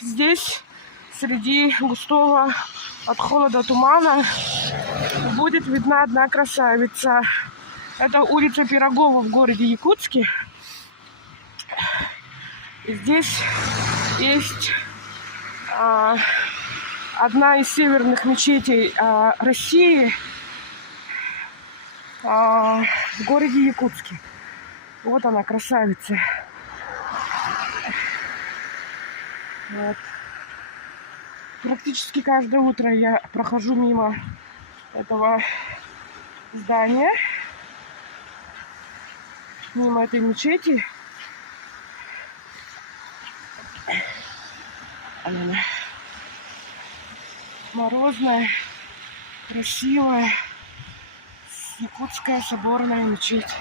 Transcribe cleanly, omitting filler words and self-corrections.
Здесь среди густого от холода тумана будет видна одна красавица. Это улица Пирогова в городе Якутске. Здесь есть одна из северных мечетей России в городе Якутске. Вот она, красавица. Вот. Практически каждое утро я прохожу мимо этого здания, мимо этой мечети. Она морозная, красивая, Якутская соборная мечеть.